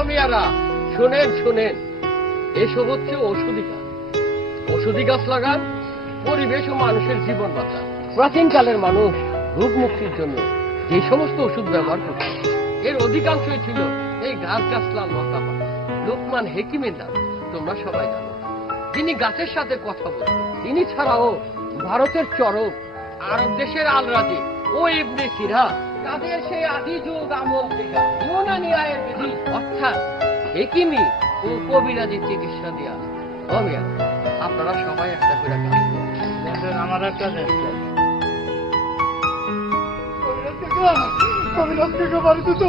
অমিয়ারা শোনেন শোনেন, এসব হচ্ছে ঔষধি গাছ। ঔষধি গাছ লাগান, পরিবেশ ও মানুষের জীবন বাঁচান। প্রাচীনকালের মানুষ রোগ মুক্তির জন্য যে সমস্ত ওষুধ ব্যবহার করত, এর অধিকাংশই ছিল এই গাছ গাছলা লতাপাতা। লোকমান হেকিমের নাম তোমরা সবাই জানো। তিনি গাছের সাথে কথা বলতেন। তিনি ছাড়াও ভারতের চরক, আরব দেশের আলরাজি ও ইবনে সিরা তাদের সেই আদি যুগ আমল থেকে ইউনানি আয়ুর্বেদিক অর্থাৎ হেকিমি ও কবিরাজি চিকিৎসা দেয়া। অমিয়া, আপনারা সবাই একটা করে কাজ করুন। আমার একটা আমি বাড়িতে